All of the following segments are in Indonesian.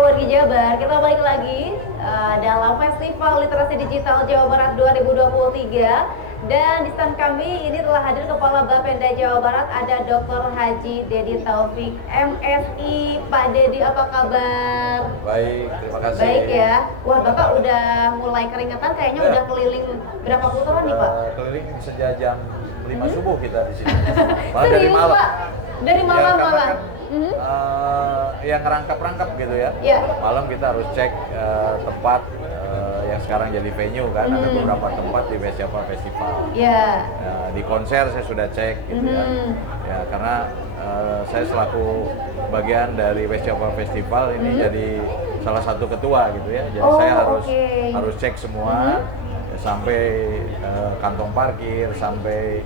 wargi Jabar, kita balik lagi dalam Festival Literasi Digital Jawa Barat 2023. Dan di stand kami ini telah hadir Kepala Bapenda Jawa Barat, ada Dr. Haji Dedi Taufik, MSI. Pak Dedi, apa kabar? Baik, terima kasih. Baik ya. Wah, Bapak udah mulai keringetan, kayaknya udah keliling berapa putaran nih Pak? Keliling sejak jam 5 subuh kita di sini. Malah dari Serius, malam. Pak? Dari malam Ya, malah? Yang ngerangkap-rangkap gitu ya. Ya. Malam kita harus cek tempat yang sekarang jadi venue kan. Ada beberapa tempat di Westjava Festival. Ya. Di konser saya sudah cek gitu ya. Ya, karena saya selaku bagian dari Westjava Festival ini jadi salah satu ketua gitu ya. Jadi saya harus cek semua sampai kantong parkir, sampai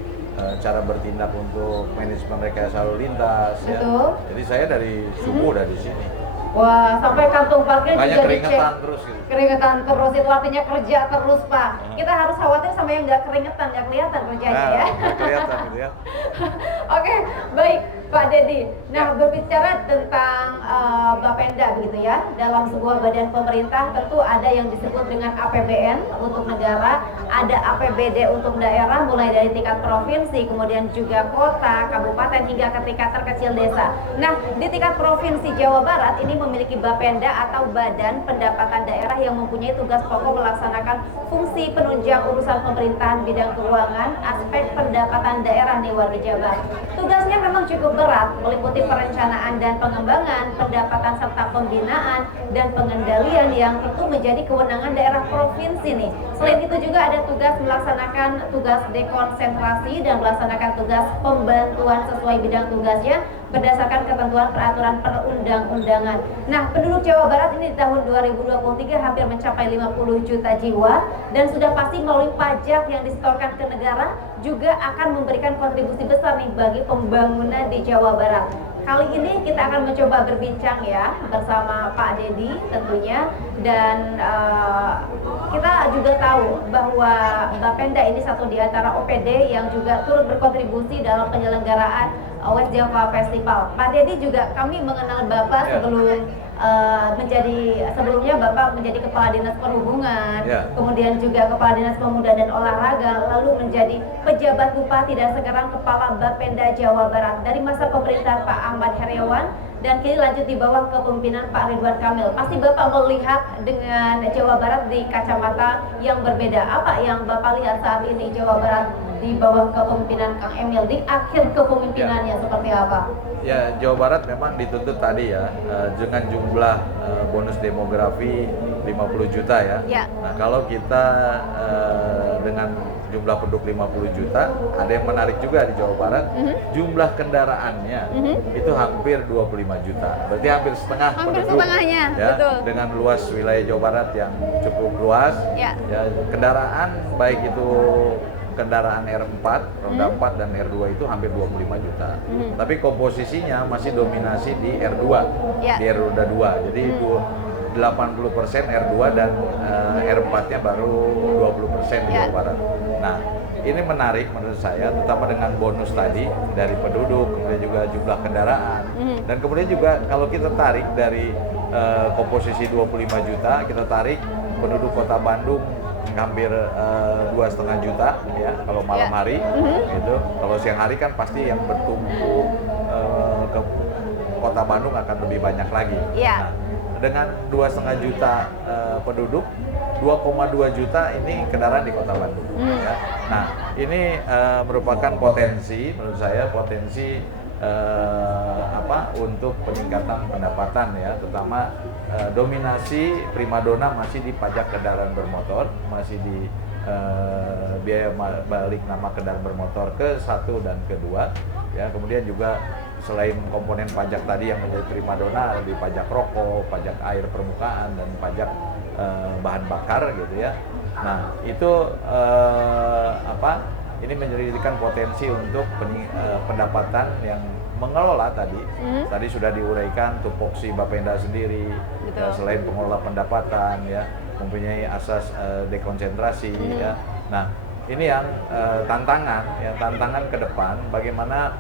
cara bertindak untuk manajemen rekayasa lalu lintas. Ya. Jadi saya dari subuh udah di sini. Wah, sampai kantong parkir juga keringetan dicek. Terus gitu. Keringetan terus, itu artinya kerja terus Pak. Kita harus khawatir sama yang nggak keringetan, nggak kelihatan kerjanya ya. Nggak kelihatan gitu ya. Oke, baik Pak Dedi. Nah, berbicara tentang Bapenda begitu ya, dalam sebuah badan pemerintah tentu ada yang disebut dengan APBN untuk negara, ada APBD untuk daerah mulai dari tingkat provinsi, kemudian juga kota, kabupaten hingga ke tingkat terkecil desa. Nah, di tingkat provinsi Jawa Barat ini memiliki Bapenda atau Badan Pendapatan Daerah yang mempunyai tugas pokok melaksanakan fungsi penunjang urusan pemerintahan bidang keuangan, aspek pendapatan daerah nih warga Jabar. Tugasnya memang cukup berat, meliputi perencanaan dan pengembangan, pendapatan serta pembinaan dan pengendalian yang tentu menjadi kewenangan daerah provinsi nih. Selain itu juga ada tugas melaksanakan tugas dekonsentrasi dan melaksanakan tugas pembantuan sesuai bidang tugasnya berdasarkan ketentuan peraturan perundang-undangan. Nah, penduduk Jawa Barat ini di tahun 2023 hampir mencapai 50 juta jiwa dan sudah pasti melalui pajak yang disetorkan ke negara juga akan memberikan kontribusi besar nih bagi pembangunan di Jawa Barat. Kali ini kita akan mencoba berbincang ya bersama Pak Dedi tentunya, dan kita juga tahu bahwa Bapenda ini satu di antara OPD yang juga turut berkontribusi dalam penyelenggaraan Westjava Festival. Pak Dedi juga kami mengenal Bapak sebelumnya Bapak menjadi Kepala Dinas Perhubungan, kemudian juga Kepala Dinas Pemuda dan Olahraga, lalu menjadi pejabat bupati dan sekarang Kepala Bapenda Jawa Barat dari masa pemerintahan Pak Ahmad Heriawan, dan kini lanjut di bawah kepemimpinan Pak Ridwan Kamil. Pasti Bapak melihat dengan Jawa Barat di kacamata yang berbeda. Apa yang Bapak lihat saat ini Jawa Barat di bawah kepemimpinan Kang Emil di akhir kepemimpinannya seperti apa? Ya, Jawa Barat memang dituntut tadi ya dengan jumlah bonus demografi 50 juta ya. Nah, kalau kita dengan jumlah penduduk 50 juta, ada yang menarik juga di Jawa Barat, jumlah kendaraannya itu hampir 25 juta. Berarti hampir setengah penduduk. Setengahnya, ya, betul. dengan luas wilayah Jawa Barat yang cukup luas. Ya, kendaraan baik itu kendaraan R4, roda 4 dan R2 itu hampir 25 juta. Tapi komposisinya masih dominasi di R2, di roda 2. Jadi 80% R2 dan R4-nya baru 20% di Jawa Barat. Nah, ini menarik menurut saya, terutama dengan bonus tadi dari penduduk, kemudian juga jumlah kendaraan. Dan kemudian juga kalau kita tarik dari komposisi 25 juta, kita tarik penduduk Kota Bandung hampir 2,5 juta ya kalau malam hari gitu. Kalau siang hari kan pasti yang bertumpu ke Kota Bandung akan lebih banyak lagi. Nah, dengan 2,5 juta penduduk, 2,2 juta ini kendaraan di Kota Bandung. Ya. Nah, ini merupakan potensi, menurut saya potensi untuk peningkatan pendapatan ya, terutama dominasi primadona masih di pajak kendaraan bermotor, masih di biaya balik nama kendaraan bermotor ke-1 dan ke-2 ya. Kemudian juga selain komponen pajak tadi yang menjadi primadona, di pajak rokok, pajak air permukaan, dan pajak bahan bakar gitu ya. Nah, itu ini menjadikan potensi untuk pendapatan yang mengelola tadi. Tadi sudah diuraikan tupoksi Bapenda sendiri, ya, selain pengelola pendapatan ya, mempunyai asas dekonsentrasi ya. Nah, ini yang tantangan ke depan, bagaimana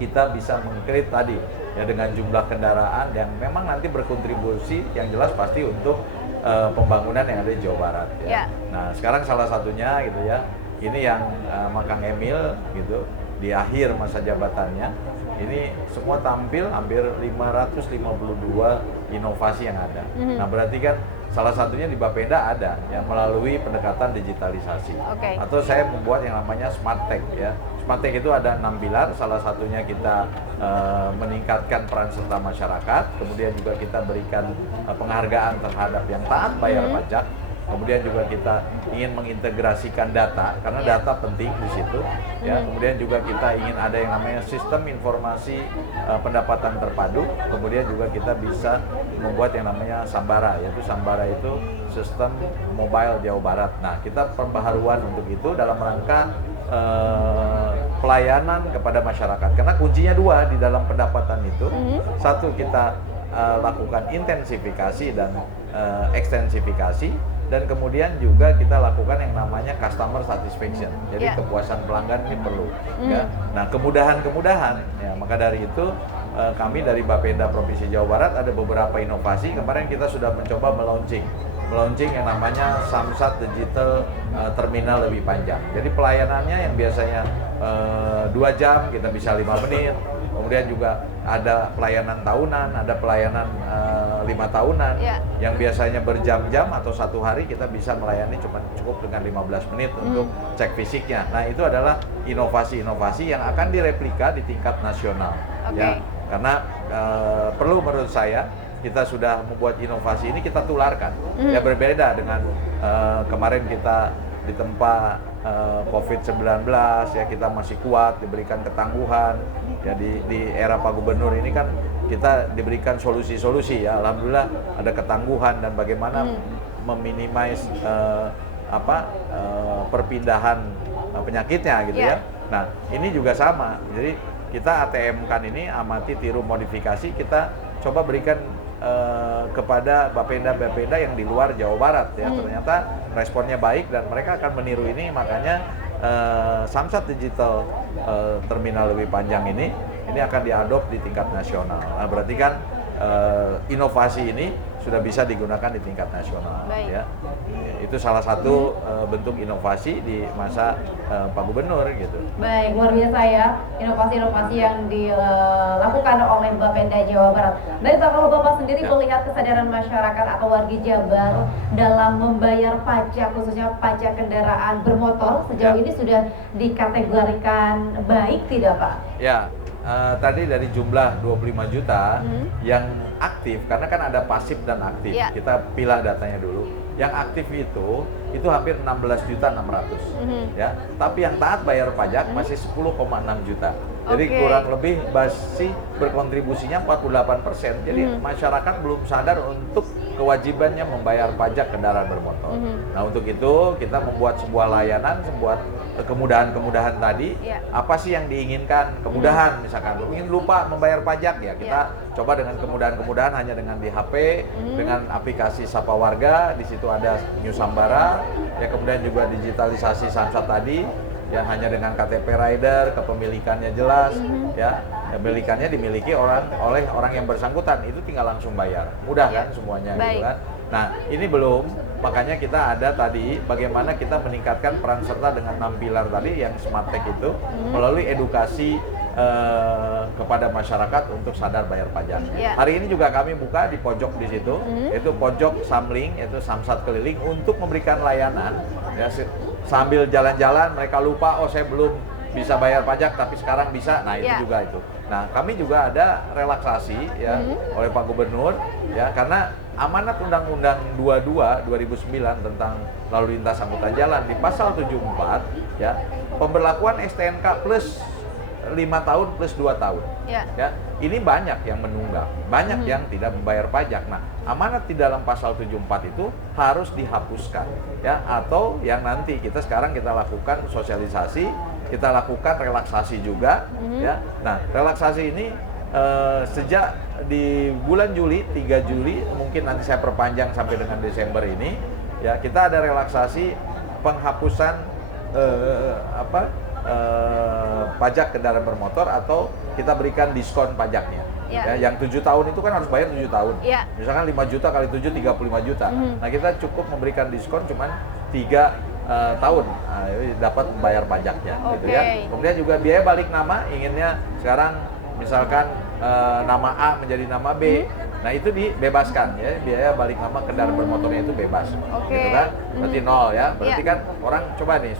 kita bisa meng-create tadi ya dengan jumlah kendaraan yang memang nanti berkontribusi yang jelas pasti untuk pembangunan yang ada di Jawa Barat ya. Nah, sekarang salah satunya gitu ya. Ini yang Kang Emil gitu di akhir masa jabatannya. Ini semua tampil hampir 552 inovasi yang ada. Nah, berarti kan salah satunya di Bapeda ada yang melalui pendekatan digitalisasi. Atau saya membuat yang namanya Smart Tech ya. Smart Tech itu ada 6 pilar, salah satunya kita meningkatkan peran serta masyarakat, kemudian juga kita berikan penghargaan terhadap yang taat bayar pajak. Kemudian juga kita ingin mengintegrasikan data karena data penting di situ ya. Kemudian juga kita ingin ada yang namanya sistem informasi pendapatan terpadu. Kemudian juga kita bisa membuat yang namanya Sambara, yaitu Sambara itu sistem mobile Jawa Barat. Nah, kita pembaharuan untuk itu dalam rangka pelayanan kepada masyarakat. Karena kuncinya dua di dalam pendapatan itu. Satu, kita lakukan intensifikasi dan ekstensifikasi. Dan kemudian juga kita lakukan yang namanya customer satisfaction. Jadi kepuasan pelanggan ini perlu. Ya. Nah, kemudahan-kemudahan. Ya, maka dari itu kami dari Bapeda Provinsi Jawa Barat ada beberapa inovasi. Kemarin kita sudah mencoba melaunching yang namanya Samsat Digital Terminal lebih panjang. Jadi pelayanannya yang biasanya 2 jam kita bisa 5 menit. Kemudian juga ada pelayanan tahunan, ada pelayanan 5 tahunan yang biasanya berjam-jam atau 1 hari kita bisa melayani cukup dengan 15 menit untuk cek fisiknya. Nah, itu adalah inovasi-inovasi yang akan direplika di tingkat nasional. Ya, karena perlu menurut saya kita sudah membuat inovasi ini kita tularkan. Ya, berbeda dengan kemarin kita ditempa COVID-19 ya, kita masih kuat, diberikan ketangguhan ya. Di era Pak Gubernur ini kan kita diberikan solusi-solusi ya, alhamdulillah ada ketangguhan dan bagaimana meminimais perpindahan penyakitnya gitu ya. Nah, ini juga sama, jadi kita ATM-kan ini, amati tiru modifikasi, kita coba berikan kepada Bapeda yang di luar Jawa Barat ya. Ternyata responnya baik dan mereka akan meniru ini, makanya Samsat Digital Terminal lebih panjang ini akan diadop di tingkat nasional. Nah, berarti kan inovasi ini sudah bisa digunakan di tingkat nasional ya. Itu salah satu bentuk inovasi di masa Pak Gubernur gitu. Baik, luar biasa ya inovasi-inovasi yang dilakukan oleh Bapeda Jawa Barat. Baik Pak, kalau Bapak sendiri melihat kesadaran masyarakat atau warga Jabar dalam membayar pajak, khususnya pajak kendaraan bermotor, sejauh ini sudah dikategorikan baik tidak Pak? Ya, tadi dari jumlah 25 juta yang aktif, karena kan ada pasif dan aktif. Kita pilah datanya dulu. Yang aktif itu hampir 16.600.000 ya. Tapi yang taat bayar pajak masih 10,6 juta. Jadi kurang lebih masih berkontribusinya 48%. Jadi masyarakat belum sadar untuk kewajibannya membayar pajak kendaraan bermotor. Nah, untuk itu kita membuat sebuah layanan, sebuah kemudahan-kemudahan tadi. Apa sih yang diinginkan? Kemudahan, misalkan ingin lupa membayar pajak ya, kita coba dengan kemudahan-kemudahan hanya dengan di HP, dengan aplikasi Sapa Warga, di situ ada New Sambara, ya, kemudian juga digitalisasi Samsat tadi, ya, hanya dengan KTP rider, kepemilikannya jelas, ya, kepemilikannya dimiliki oleh orang yang bersangkutan, itu tinggal langsung bayar, mudah kan semuanya gitu kan. Nah, ini belum, makanya kita ada tadi bagaimana kita meningkatkan peran serta dengan 6 pilar tadi yang Smart Tech itu melalui edukasi kepada masyarakat untuk sadar bayar pajak. Hari ini juga kami buka di pojok di situ, yaitu pojok Samling, yaitu Samsat keliling untuk memberikan layanan. Ya, sambil jalan-jalan mereka lupa, oh saya belum bisa bayar pajak tapi sekarang bisa. Nah, itu juga itu. Nah, kami juga ada relaksasi ya oleh Pak Gubernur ya, karena amanat Undang-Undang 22 2009 tentang lalu lintas angkutan jalan di pasal 74 ya, pemberlakuan STNK plus 5 tahun plus 2 tahun. Ya, ini banyak yang menunggak, banyak yang tidak membayar pajak. Nah, amanat di dalam pasal 74 itu harus dihapuskan ya, atau yang nanti sekarang kita lakukan sosialisasi, kita lakukan relaksasi juga ya. Nah, relaksasi ini sejak di bulan Juli, 3 Juli, mungkin nanti saya perpanjang sampai dengan Desember ini ya, kita ada relaksasi penghapusan pajak kendaraan bermotor atau kita berikan diskon pajaknya. Ya, yang 7 tahun itu kan harus bayar 7 tahun. Misalkan 5 juta kali 7, 35 juta. Nah, kita cukup memberikan diskon cuman 3 tahun, dapat bayar pajaknya. Gitu ya. Kemudian juga biaya balik nama, inginnya sekarang misalkan nama A menjadi nama B. Nah, itu dibebaskan ya, biaya balik nama kendaraan bermotornya itu bebas. Gitu kan? Berarti nol ya. Berarti kan orang coba nih,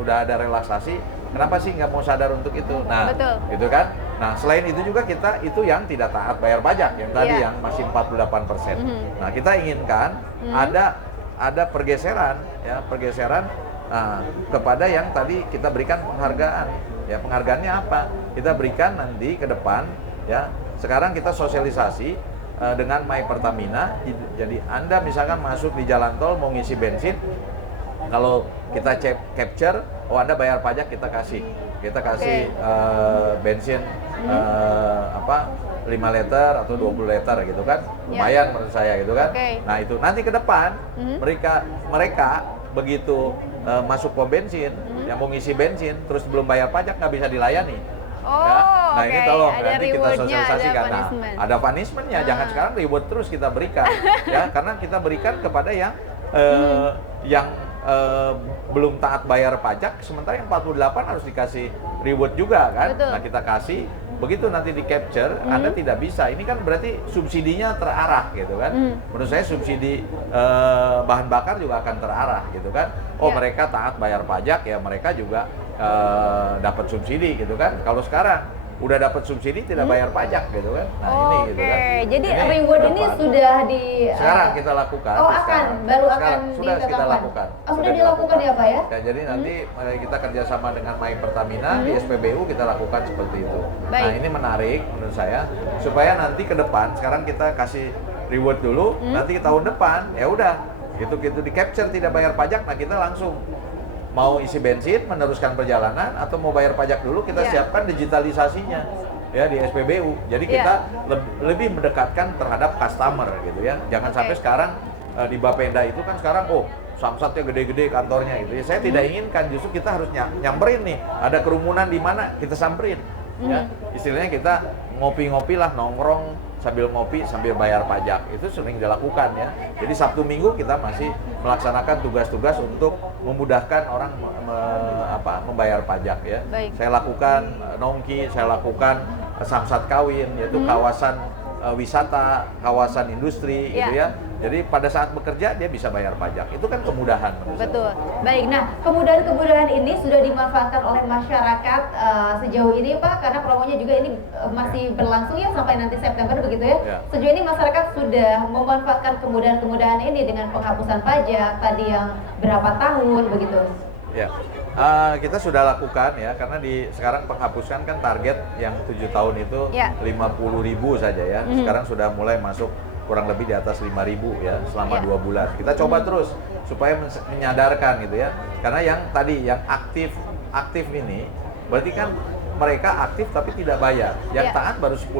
udah ada relaksasi, kenapa sih nggak mau sadar untuk itu? Nah, gitu kan? Nah, selain itu juga kita itu yang tidak taat bayar pajak, yang tadi yang masih 48%. Nah, kita inginkan ada pergeseran ya, kepada yang tadi kita berikan penghargaan. Ya, penghargaannya apa? Kita berikan nanti ke depan ya. Sekarang kita sosialisasi dengan My Pertamina. Jadi Anda misalkan masuk di jalan tol mau ngisi bensin, kalau kita capture, oh Anda bayar pajak, kita kasih bensin 5 liter atau 20 liter gitu kan, lumayan menurut saya gitu kan. Nah, itu nanti ke depan mereka begitu masuk pom bensin, yang mau ngisi bensin terus belum bayar pajak nggak bisa dilayani. Nah, ini tolong nanti kita sosialisasikan. Ada punishment-nya, jangan sekarang reward terus kita berikan ya, karena kita berikan kepada yang belum taat bayar pajak, sementara yang 48 harus dikasih reward juga kan. Nah, kita kasih, begitu nanti di capture, Anda tidak bisa. Ini kan berarti subsidinya terarah gitu kan. Menurut saya subsidi bahan bakar juga akan terarah gitu kan. Oh, mereka taat bayar pajak ya, mereka juga dapat subsidi gitu kan. Kalau sekarang udah dapat subsidi tidak bayar pajak gitu kan. Nah, ini gitu kan. Jadi reward ini sudah sekarang kita lakukan. Sudah kita lakukan. Sudah dilakukan ya, Pak ya? Ya, jadi nanti kita kerjasama dengan My Pertamina di SPBU kita lakukan seperti itu. Nah, ini menarik menurut saya supaya nanti ke depan, sekarang kita kasih reward dulu, nanti tahun depan ya udah gitu di capture tidak bayar pajak, nah kita langsung mau isi bensin, meneruskan perjalanan, atau mau bayar pajak dulu, kita siapkan digitalisasinya ya di SPBU. Jadi kita lebih mendekatkan terhadap customer gitu ya. Jangan sampai sekarang di Bapenda itu kan sekarang samsatnya gede-gede kantornya gitu ya. Saya tidak inginkan, justru kita harus nyamperin nih. Ada kerumunan di mana kita samperin. Ya, istilahnya kita ngopi-ngopi lah, nongkrong sambil ngopi sambil bayar pajak, itu sering dilakukan ya. Jadi Sabtu Minggu kita masih melaksanakan tugas-tugas untuk memudahkan orang membayar pajak ya. Saya lakukan nongki, saya lakukan samsat kawin, yaitu kawasan wisata, kawasan industri gitu ya. Jadi pada saat bekerja dia bisa bayar pajak. Itu kan kemudahan. Betul. Baik, nah kemudahan-kemudahan ini sudah dimanfaatkan oleh masyarakat sejauh ini, Pak, karena promonya juga ini masih berlangsung ya sampai nanti September begitu ya. Sejauh ini masyarakat sudah memanfaatkan kemudahan-kemudahan ini dengan penghapusan pajak tadi yang berapa tahun begitu. Ya. Kita sudah lakukan ya, karena sekarang penghapusan kan target yang 7 tahun itu 50.000 saja ya. Sekarang sudah mulai masuk kurang lebih di atas 5.000 ya selama 2 bulan. Kita coba terus supaya menyadarkan gitu ya. Karena yang tadi yang aktif ini berarti kan mereka aktif tapi tidak bayar. Yang taat baru 10,6.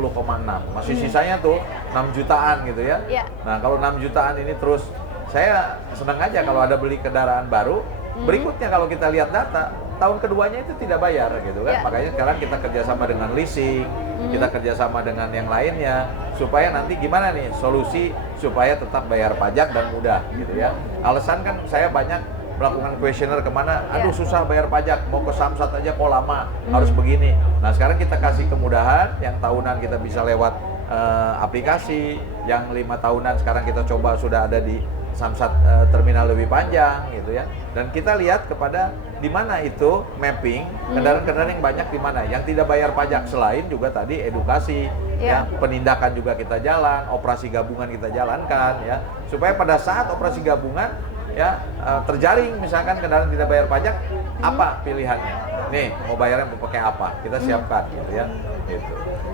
Masih sisanya tuh 6 jutaan gitu ya. Nah, kalau 6 jutaan ini terus, saya senang aja kalau ada beli kendaraan baru. Berikutnya kalau kita lihat data, tahun keduanya itu tidak bayar gitu kan. Makanya sekarang kita kerjasama dengan leasing, kita kerjasama dengan yang lainnya, supaya nanti gimana nih solusi supaya tetap bayar pajak dan mudah gitu ya. Alasan kan saya banyak melakukan kuesioner kemana, aduh susah bayar pajak, mau ke Samsat aja kok lama, harus begini. Nah, sekarang kita kasih kemudahan, yang tahunan kita bisa lewat aplikasi, yang 5 tahunan sekarang kita coba sudah ada di Samsat terminal lebih panjang gitu ya. Dan kita lihat kepada di mana itu mapping kendaraan-kendaraan yang banyak di mana yang tidak bayar pajak, selain juga tadi edukasi ya, penindakan juga kita jalan, operasi gabungan kita jalankan ya, supaya pada saat operasi gabungan ya terjaring misalkan kendaraan tidak bayar pajak, apa pilihannya? Nih, mau bayarnya mau pakai apa? Kita siapkan gitu ya. Gitu.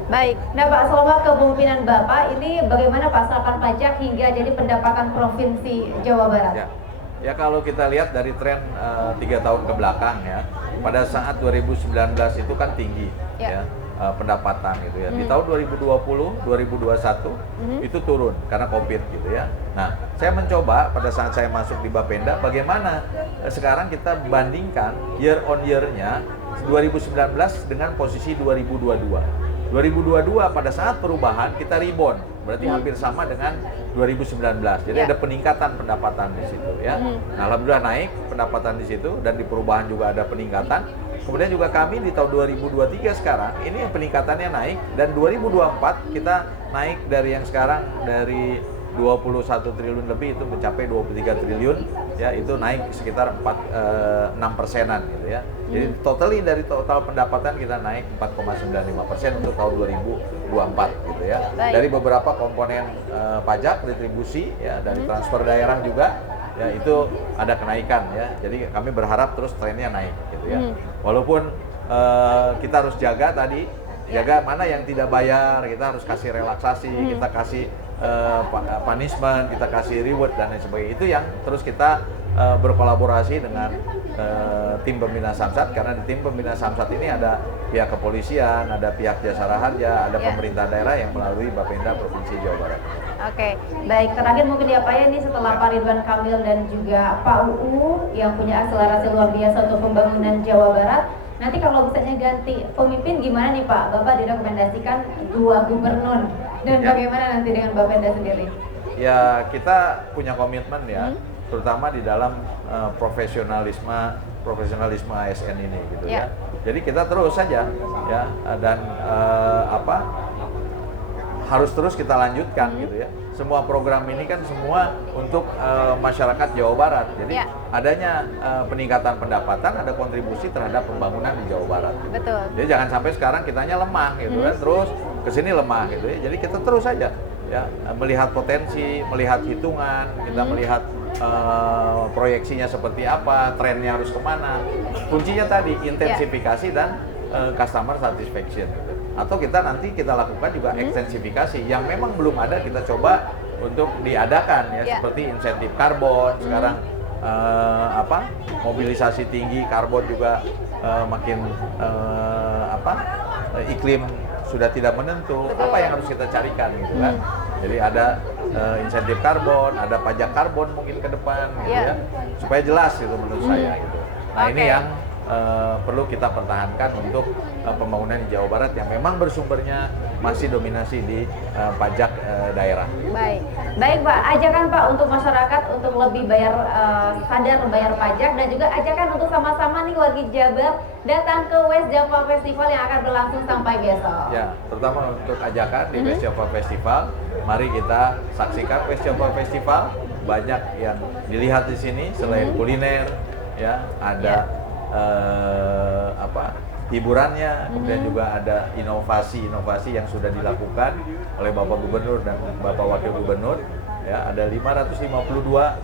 Baik, nah Pak, selama kepemimpinan Bapak ini bagaimana pasalkan pajak hingga jadi pendapatan Provinsi Jawa Barat? Ya kalau kita lihat dari tren 3 tahun ke belakang ya, pada saat 2019 itu kan tinggi ya. pendapatan gitu ya. Di tahun 2020, 2021 itu turun karena Covid gitu ya. Nah, saya mencoba pada saat saya masuk di Bapenda bagaimana sekarang kita bandingkan year on year-nya 2019 dengan posisi 2022. 2022 pada saat perubahan kita rebound, berarti hampir sama dengan 2019. Jadi ada peningkatan pendapatan di situ ya. Nah, alhamdulillah naik pendapatan di situ dan di perubahan juga ada peningkatan. Kemudian juga kami di tahun 2023 sekarang ini peningkatannya naik dan 2024 kita naik dari yang sekarang dari 21 triliun lebih itu mencapai 23 triliun ya, itu naik sekitar 6%-an gitu ya. Jadi totally dari total pendapatan kita naik 4,95% untuk tahun 2024 gitu ya. Baik. Dari beberapa komponen pajak, retribusi ya, dari transfer daerah juga ya, itu ada kenaikan ya. Jadi kami berharap terus trennya naik gitu ya. Walaupun kita harus jaga tadi, jaga mana yang tidak bayar, kita harus kasih relaksasi, kita kasih punishment, kita kasih reward dan lain sebagainya. Itu yang terus kita berkolaborasi dengan tim pembina Samsat, karena di tim pembina Samsat ini ada pihak kepolisian, ada pihak Jasara Harja, ada pemerintah daerah yang melalui Bapenda Provinsi Jawa Barat. Oke, baik. Terakhir mungkin ya Pak ya, ini setelah Pak Ridwan Kamil dan juga Pak UU yang punya akselerasi luar biasa untuk pembangunan Jawa Barat, nanti kalau misalnya ganti pemimpin gimana nih Pak? Bapak direkomendasikan 2 gubernur dan bagaimana nanti dengan Bapenda sendiri? Ya, kita punya komitmen ya, terutama di dalam profesionalisme ASN ini gitu ya. Jadi kita terus saja ya, dan harus terus kita lanjutkan gitu ya. Semua program ini kan semua untuk masyarakat Jawa Barat. Jadi adanya peningkatan pendapatan, ada kontribusi terhadap pembangunan di Jawa Barat. Betul. Jadi jangan sampai sekarang kitanya lemah gitu kan, terus kesini lemah gitu ya. Jadi kita terus saja ya melihat potensi, melihat hitungan, kita melihat proyeksinya seperti apa, trennya harus kemana. Kuncinya tadi intensifikasi dan customer satisfaction gitu. Atau kita nanti kita lakukan juga ekstensifikasi yang memang belum ada, kita coba untuk diadakan ya, seperti insentif karbon sekarang mobilisasi tinggi karbon juga makin iklim sudah tidak menentu. Apa yang harus kita carikan gitu kan. Jadi ada insentif karbon, ada pajak karbon mungkin ke depan gitu ya, supaya jelas gitu menurut saya gitu. Nah, ini yang perlu kita pertahankan untuk pembangunan di Jawa Barat yang memang bersumbernya masih dominasi di pajak daerah. Baik, baik Pak. Ajakan Pak untuk masyarakat untuk lebih sadar bayar pajak, dan juga ajakan untuk sama-sama nih warga Jabar datang ke West Java Festival yang akan berlangsung sampai besok. Ya, terutama untuk ajakan di West Java Festival, mari kita saksikan West Java Festival. Banyak yang dilihat di sini selain kuliner, ya ada hiburannya, kemudian juga ada inovasi-inovasi yang sudah dilakukan oleh Bapak Gubernur dan Bapak Wakil Gubernur. Ya, ada 552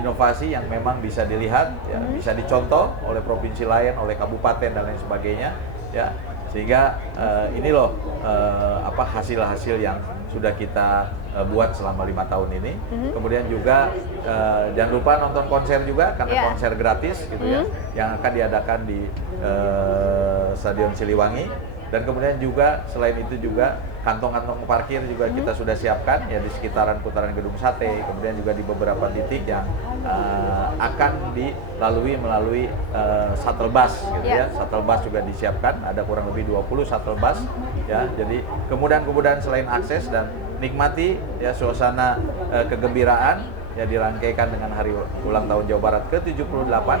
inovasi yang memang bisa dilihat, ya, bisa dicontoh oleh provinsi lain, oleh kabupaten dan lain sebagainya. Ya, sehingga ini loh hasil-hasil yang sudah kita buat selama 5 tahun ini. Kemudian juga jangan lupa nonton konser juga, karena konser gratis gitu ya, yang akan diadakan di Stadion Siliwangi. Dan kemudian juga selain itu juga kantong-kantong parkir juga kita sudah siapkan ya di sekitaran putaran Gedung Sate, kemudian juga di beberapa titik yang akan dilalui melalui shuttle bus gitu ya. Shuttle bus juga disiapkan, ada kurang lebih 20 shuttle bus ya. Jadi kemudahan-kemudahan selain akses dan nikmati ya suasana kegembiraan ya, dirangkaikan dengan hari ulang tahun Jawa Barat ke-78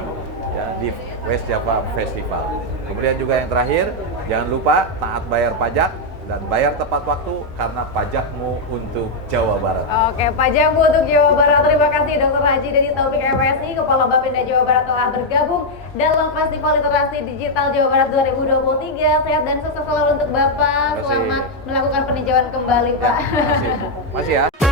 ya di West Java Festival. Kemudian juga yang terakhir, jangan lupa taat bayar pajak dan bayar tepat waktu, karena pajakmu untuk Jawa Barat. Oke, pajakmu untuk Jawa Barat. Terima kasih Dr. Haji Dedi Taufik MSI, Kepala Bapenda Jawa Barat, telah bergabung dalam Festival Literasi Digital Jawa Barat 2023. Sehat dan sukses selalu untuk Bapak. Selamat melakukan peninjauan kembali, Pak. Ya, masih ya.